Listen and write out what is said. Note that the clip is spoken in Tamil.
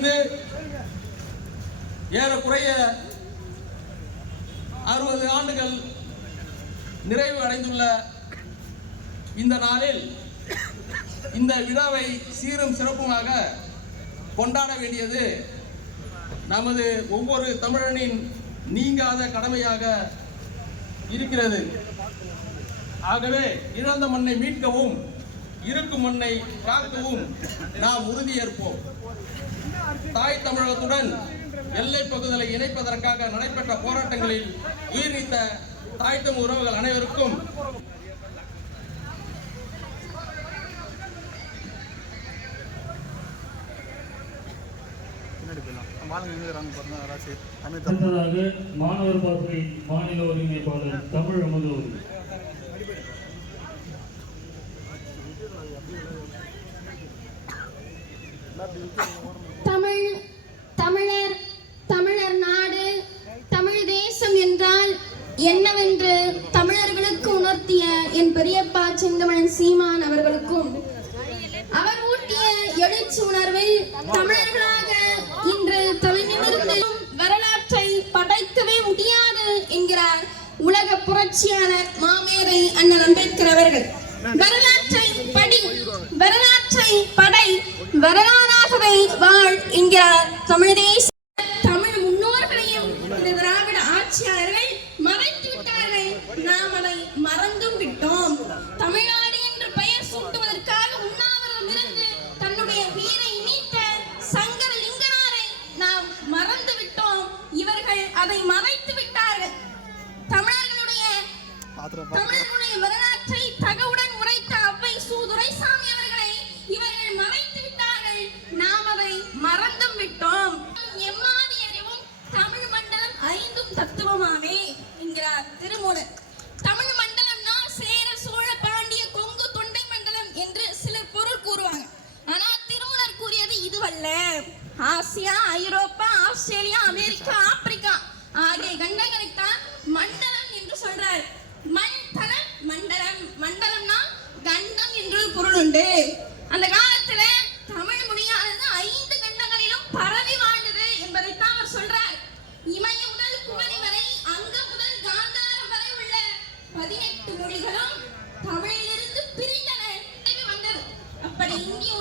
இருந்து ஏறக்குறைய அறுபது ஆண்டுகள் நிறைவு அடைந்துள்ள இந்த நாளில் இந்த விழாவை சீரும் சிறப்புமாக கொண்டாட வேண்டியது நமது ஒவ்வொரு தமிழனின் நீங்காத கடமையாக இருக்கிறது. ஆகவே இழந்த மண்ணை மீட்கவும் இருக்கும் மண்ணை காக்கவும் நாம் உறுதியேற்போம். தாய் தமிழகத்துடன் எல்லை பகுதிகளை இணைப்பதற்காக நடைபெற்ற போராட்டங்களில் உயிர் நீத்த தாய் தமிழ் உறவுகள் அனைவருக்கும் மாணவர் பார்வை மாநில ஒருங்கிணைப்பாளர் தமிழ் அமுது தமிழ் தமிழர் தமிழர் நாடு தமிழ் தேசம் என்றால் என்னவென்று தமிழர்களுக்கு உணர்த்திய என் பெரியப்பா செங்கமலன் சீமான் அவர்களுக்கும் அவர் ஊட்டிய எழுச்சி உணர்வில் தமிழர்களாக இன்று தலைநிமிர்ந்து வரலாற்றை படைக்கவே முடியாது என்கிறார் உலக புரட்சியாளர் மாமேதை அண்ணல் அம்பேத்கர் அவர்கள். வரலாற்றை படி வரலாற்றை படை வரலாறாகவே வாழ் என்கிறார் தமிழ் தேச தமிழ் முன்னோர்களையும் இந்த திராவிட ஆட்சியாளர்கள் மறைத்து விட்டார்கள். நாம் அதை மறந்தும் விட்டோம். தமிழா என்று பெயர் சூட்டுவதற்காக உண்ணாவிரதம் இருந்து தன்னுடைய உயிரை நீத்த சங்கர லிங்கனாரை நாம் மறந்து விட்டோம் இவர்கள் அதை மறைத்து விட்டார்கள் தமிழர்களுடைய பாத்திரம் தமிழர்களுடைய வரலாற்றை தகவுடன் உரைத்த அவ்வை சு துரைசாமி அவர்களை இவர்கள் மறைத்து விட்டார்கள் நாம் அதை மறந்தும் விட்டோம் எம்மாதி அறிவும் தமிழ் மண்டலம் தத்துவமாமே தத்துவமாவே என்கிறார் திருமூலர். தமிழ் மண்டலம்னா சேர சோழ பாண்டிய கொங்கு தொண்டை மண்டலம் என்று சிலர் பொருள் கூறுவாங்க. ஆனா திருமூலர் கூறியது இதுவல்ல. Asia Europe Australia America Africa ஆகிய கண்டங்களைத்தான் மண்டலம் என்று சொல்றார். மண் தளம் மண்டலம். மண்டலம்னா கண்டம் என்று பொருள் உண்டு. பதினெட்டு மொழிகளும் தமிழிலிருந்து பிரிந்தன. வந்தது அப்படி இந்திய